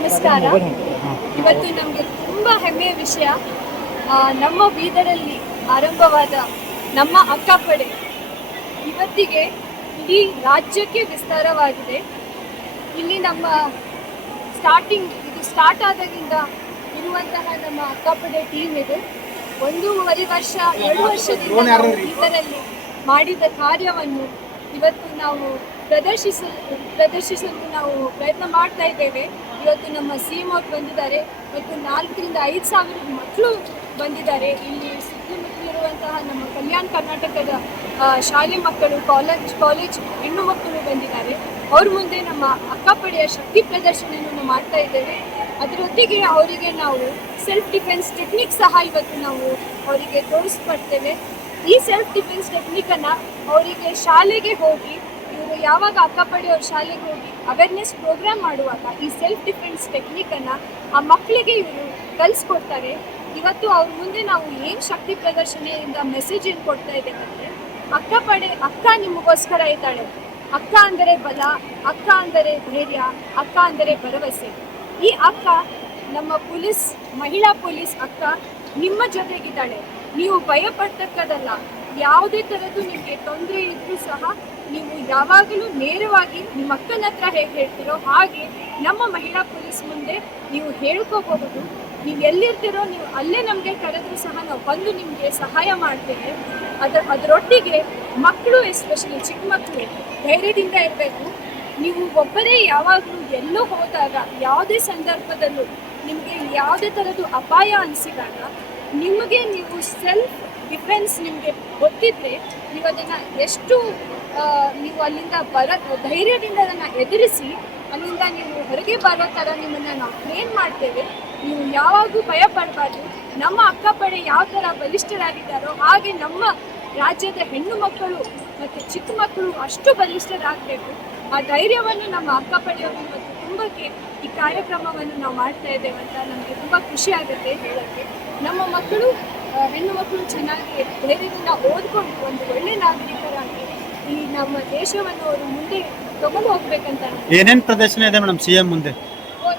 ನಮಸ್ಕಾರ. ಇವತ್ತು ನಮಗೆ ತುಂಬಾ ಹೆಮ್ಮೆಯ ವಿಷಯ. ನಮ್ಮ ಬೀದರಲ್ಲಿ ಆರಂಭವಾದ ನಮ್ಮ ಅಕ್ಕಪಡೆ ಇವತ್ತಿಗೆ ಇಡೀ ರಾಜ್ಯಕ್ಕೆ ವಿಸ್ತಾರವಾಗಿದೆ. ಇಲ್ಲಿ ನಮ್ಮ ಸ್ಟಾರ್ಟ್ ಆದಾಗಿಂದ ಇರುವಂತಹ ನಮ್ಮ ಅಕ್ಕಪಡೆ ಟೀಮ್ ಇದೆ. 1.5 ವರ್ಷ 2 ವರ್ಷದಿಂದ ನಾವು ಬೀದರಲ್ಲಿ ಮಾಡಿದ ಕಾರ್ಯವನ್ನು ಇವತ್ತು ನಾವು ಪ್ರದರ್ಶಿಸಲು ನಾವು ಪ್ರಯತ್ನ ಮಾಡ್ತಾ ಇದ್ದೇವೆ. ಇವತ್ತು ನಮ್ಮ ಸಿಎಂ ಅವರು ಬಂದಿದ್ದಾರೆ ಮತ್ತು 4,000 to 5,000 ಮಕ್ಕಳು ಬಂದಿದ್ದಾರೆ. ಇಲ್ಲಿ ಸುತ್ತಮುತ್ತಲಿರುವಂತಹ ನಮ್ಮ ಕಲ್ಯಾಣ ಕರ್ನಾಟಕದ ಶಾಲೆ ಮಕ್ಕಳು, ಕಾಲೇಜ್ ಹೆಣ್ಣು ಮಕ್ಕಳು ಬಂದಿದ್ದಾರೆ. ಅವ್ರ ಮುಂದೆ ನಮ್ಮ ಅಕ್ಕಪಡೆಯ ಶಕ್ತಿ ಪ್ರದರ್ಶನವನ್ನು ಮಾಡ್ತಾ ಇದ್ದೇವೆ. ಅದರೊಟ್ಟಿಗೆ ಅವರಿಗೆ ನಾವು ಸೆಲ್ಫ್ ಡಿಫೆನ್ಸ್ ಟೆಕ್ನಿಕ್ ಸಹ ಇವತ್ತು ನಾವು ಅವರಿಗೆ ತೋರಿಸ್ಕೊಡ್ತೇವೆ. ಈ ಸೆಲ್ಫ್ ಡಿಫೆನ್ಸ್ ಟೆಕ್ನಿಕನ್ನು ಅವರಿಗೆ ಶಾಲೆಗೆ ಹೋಗಿ, ಇವರು ಯಾವಾಗ ಅಕ್ಕಪಡೆಯವ್ರ ಶಾಲೆಗೆ ಹೋಗಿ ಅವೇರ್ನೆಸ್ ಪ್ರೋಗ್ರಾಮ್ ಮಾಡುವಾಗ ಈ ಸೆಲ್ಫ್ ಡಿಫೆನ್ಸ್ ಟೆಕ್ನಿಕನ್ನು ಆ ಮಕ್ಕಳಿಗೆ ಇವರು ಕಲಿಸ್ಕೊಡ್ತಾರೆ. ಇವತ್ತು ಅವ್ರ ಮುಂದೆ ನಾವು ಏನು ಶಕ್ತಿ ಪ್ರದರ್ಶನದಿಂದ ಮೆಸೇಜ್ ಏನು ಕೊಡ್ತಾ ಇದ್ದೇವೆ ಅಂದರೆ, ಅಕ್ಕ ನಿಮಗೋಸ್ಕರ ಇದ್ದಾಳೆ. ಅಕ್ಕ ಅಂದರೆ ಬಲ, ಅಕ್ಕ ಅಂದರೆ ಧೈರ್ಯ, ಅಕ್ಕ ಅಂದರೆ ಭರವಸೆ. ಈ ಅಕ್ಕ ನಮ್ಮ ಮಹಿಳಾ ಪೊಲೀಸ್ ಅಕ್ಕ ನಿಮ್ಮ ಜೊತೆಗಿದ್ದಾಳೆ. ನೀವು ಭಯಪಡ್ತಕ್ಕದಲ್ಲ. ಯಾವುದೇ ಥರದ್ದು ನಿಮಗೆ ತೊಂದರೆ ಇದ್ರೂ ಸಹ ನೀವು ಯಾವಾಗಲೂ ನೇರವಾಗಿ ನಿಮ್ಮ ಅಕ್ಕನ ಹತ್ರ ಹೇಗೆ ಹೇಳ್ತೀರೋ ಹಾಗೆ ನಮ್ಮ ಮಹಿಳಾ ಪೊಲೀಸ್ ಮುಂದೆ ನೀವು ಹೇಳ್ಕೋಬಹುದು. ನೀವು ಎಲ್ಲಿರ್ತೀರೋ ನೀವು ಅಲ್ಲೇ ನಮಗೆ ಕರೆದ್ರೂ ಸಹ ನಾವು ಬಂದು ನಿಮಗೆ ಸಹಾಯ ಮಾಡ್ತೇವೆ. ಅದರೊಟ್ಟಿಗೆ ಮಕ್ಕಳು, ಎಸ್ಪೆಷಲಿ ಚಿಕ್ಕ ಮಕ್ಕಳು ಧೈರ್ಯದಿಂದ ಇರಬೇಕು. ನೀವು ಒಬ್ಬರೇ ಯಾವಾಗಲೂ ಎಲ್ಲೋ ಹೋದಾಗ, ಯಾವುದೇ ಸಂದರ್ಭದಲ್ಲೂ ನಿಮಗೆ ಯಾವುದೇ ಥರದ್ದು ಅಪಾಯ ಅನಿಸಿದಾಗ ನೀವು ಸೆಲ್ಫ್ ಡಿಫೆನ್ಸ್ ನಿಮಗೆ ಗೊತ್ತಿದ್ದರೆ ನೀವು ಅದನ್ನು ನೀವು ಅಲ್ಲಿಂದ ಧೈರ್ಯದಿಂದ ಅದನ್ನು ಎದುರಿಸಿ ಅಲ್ಲಿಂದ ನೀವು ಹೊರಗೆ ಬರೋ ಥರ ನಿಮ್ಮನ್ನು ನಾವು ಟ್ರೈನ್ ಮಾಡ್ತೇವೆ. ನೀವು ಯಾವಾಗೂ ಭಯ ಪಡಬಾರ್ದು. ನಮ್ಮ ಅಕ್ಕಪಡೆ ಯಾವ ಥರ ಬಲಿಷ್ಠರಾಗಿದ್ದಾರೋ ಹಾಗೆ ನಮ್ಮ ರಾಜ್ಯದ ಹೆಣ್ಣು ಮಕ್ಕಳು ಮತ್ತು ಚಿಕ್ಕ ಮಕ್ಕಳು ಅಷ್ಟು ಬಲಿಷ್ಠರಾಗಬೇಕು. ಆ ಧೈರ್ಯವನ್ನು ನಮ್ಮ ಅಕ್ಕಪಡೆಯವರು ಇವತ್ತು ತುಂಬಕ್ಕೆ ಈ ಕಾರ್ಯಕ್ರಮವನ್ನು ನಾವು ಮಾಡ್ತಾ ಇದ್ದೇವೆ ಅಂತ ನಮಗೆ ತುಂಬ ಖುಷಿ ಆಗುತ್ತೆ ಹೇಳೋಕ್ಕೆ. ನಮ್ಮ ಮಕ್ಕಳು, ಹೆಣ್ಣು ಮಕ್ಕಳು ಚೆನ್ನಾಗಿ ಧೈರ್ಯದಿಂದ ಓದ್ಕೊಂಡು ಒಂದು ಒಳ್ಳೆ ನಾಗರಿಕರಾಗಿ ಈ ನಮ್ಮ ದೇಶವನ್ನು ಅವರು ಮುಂದೆ ತಗೊಂಡು ಹೋಗ್ಬೇಕಂತ. ಏನೇನು ಪ್ರದರ್ಶನ ಇದೆ ಮೇಡಮ್ ಸಿಎಂ ಮುಂದೆ?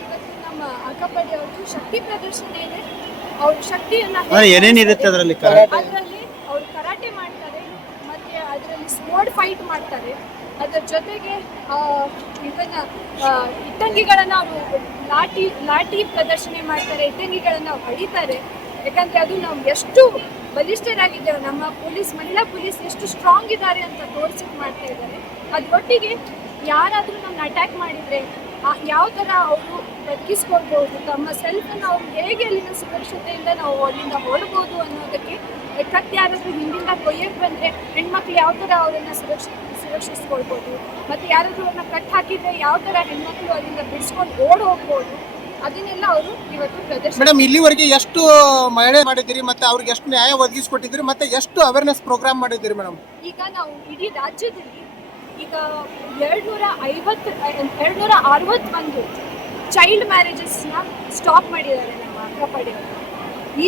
ಇವತ್ತು ನಮ್ಮ ಅಕ್ಕಪಡೆಯವ್ರದ್ದು ಶಕ್ತಿ ಪ್ರದರ್ಶನ ಇದೆ. ಅವ್ರ ಶಕ್ತಿಯನ್ನು ಏನೇನಿರುತ್ತೆ ಅದರಲ್ಲಿ? ಅವರು ಕರಾಟೆ ಮಾಡ್ತಾರೆ, ಮತ್ತೆ ಅದರಲ್ಲಿ ಸ್ಪೋರ್ಟ್ ಫೈಟ್ ಮಾಡ್ತಾರೆ. ಅದರ ಜೊತೆಗೆ ಇಟ್ಟಂಗಿಗಳನ್ನು ಅವರು ಲಾಠಿ ಪ್ರದರ್ಶನ ಮಾಡ್ತಾರೆ. ಇಟ್ಟಂಗಿಗಳನ್ನು ಹೊಡಿತಾರೆ. ಯಾಕಂದರೆ ಅದು ನಾವು ಎಷ್ಟು ಬಲಿಷ್ಠರಾಗಿದ್ದೇವೆ, ನಮ್ಮ ಮಹಿಳಾ ಪೊಲೀಸ್ ಎಷ್ಟು ಸ್ಟ್ರಾಂಗ್ ಇದ್ದಾರೆ ಅಂತ ತೋರಿಸಿದ್ದು ಮಾಡ್ತಾ ಇದ್ದಾರೆ. ಅದರೊಟ್ಟಿಗೆ ಯಾರಾದರೂ ನಮ್ಮನ್ನ ಅಟ್ಯಾಕ್ ಮಾಡಿದರೆ ಯಾವ ಥರ ಅವರು ಬದುಕಿಸ್ಕೊಳ್ಬೋದು, ತಮ್ಮ ಸೆಲ್ಫನ್ನು ಅವ್ರು ಹೇಗೆ ಅಲ್ಲಿನ ಸುರಕ್ಷತೆಯಿಂದ ನಾವು ಅಲ್ಲಿಂದ ಹೊರಡ್ಬೋದು ಅನ್ನೋದಕ್ಕೆ. ಯಾರಾದರೂ ಹಿಂದಿಂದ ಕೊಯ್ಯಕ್ಕೆ ಬಂದರೆ ಹೆಣ್ಮಕ್ಳು ಯಾವ ಥರ ಅವರನ್ನು ಸುರಕ್ಷಿಸ್ಕೊಳ್ಬೋದು, ಮತ್ತು ಯಾರಾದರೂ ಅವ್ರನ್ನ ಕಟ್ ಹಾಕಿದರೆ ಯಾವ ಥರ ಹೆಣ್ಮಕ್ಳು ಅಲ್ಲಿಂದ ಬಿಡಿಸ್ಕೊಂಡು ಓಡ್ ಹೋಗ್ಬೋದು, ಅದನ್ನೆಲ್ಲ ಅವರು ಇವತ್ತು ಪ್ರದರ್ಶನ. ಮೇಡಮ್, ಇಲ್ಲಿವರೆಗೆ ಎಷ್ಟು ಮಹಿಳೆ ಮಾಡಿದ್ದೀರಿ, ಮತ್ತೆ ಅವ್ರಿಗೆ ಎಷ್ಟು ನ್ಯಾಯ ಒದಗಿಸ್ಕೊಟ್ಟಿದ್ದೀರಿ, ಮತ್ತೆ ಎಷ್ಟು ಅವೇರ್ನೆಸ್ ಪ್ರೋಗ್ರಾಮ್ ಮಾಡಿದ್ದೀರಿ ಮೇಡಮ್? ಈಗ ನಾವು ಇಡೀ ರಾಜ್ಯದಲ್ಲಿ ಈಗ 261 ಚೈಲ್ಡ್ ಮ್ಯಾರೇಜಸ್ನ ಸ್ಟಾಪ್ ಮಾಡಿದ್ದಾರೆ ನಮ್ಮ ಅಕ್ಕಪಡೆಯವರು.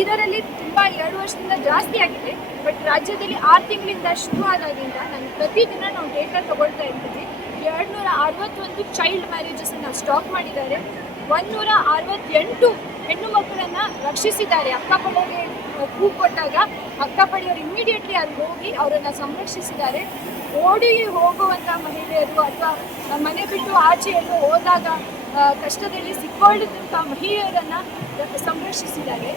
ಇದರಲ್ಲಿ ತುಂಬ 2 ವರ್ಷದಿಂದ ಜಾಸ್ತಿ ಆಗಿದೆ. ಬಟ್ ರಾಜ್ಯದಲ್ಲಿ 6 ತಿಂಗಳಿಂದ ಶುರು ಆದಾಗಿಂದ ಪ್ರತಿದಿನ ನಾವು ಡೇಟಾ ತಗೊಳ್ತಾ ಇರ್ತೀವಿ. 261 ಚೈಲ್ಡ್ ಮ್ಯಾರೇಜಸ್ಸನ್ನು ಸ್ಟಾಪ್ ಮಾಡಿದ್ದಾರೆ. 168 ಹೆಣ್ಣು ಮಕ್ಕಳನ್ನು ರಕ್ಷಿಸಿದ್ದಾರೆ. ಅಕ್ಕಪಡೆಗೆ ಕೂಗು ಕೊಟ್ಟಾಗ ಅಕ್ಕಪಡೆಯವರು ಇಮ್ಮಿಡಿಯೇಟ್ಲಿ ಅಲ್ಲಿ ಹೋಗಿ ಅವರನ್ನು ಸಂರಕ್ಷಿಸಿದ್ದಾರೆ. ಓಡಿ ಹೋಗುವಂಥ ಮಹಿಳೆಯರು ಅಥವಾ ಮನೆ ಬಿಟ್ಟು ಆಚೆ ಎಲ್ಲೋ ಹೋದಾಗ ಕಷ್ಟದಲ್ಲಿ ಸಿಕ್ಕೊಳ್ಳಿದಂಥ ಮಹಿಳೆಯರನ್ನು ಸಂರಕ್ಷಿಸಿದ್ದಾರೆ.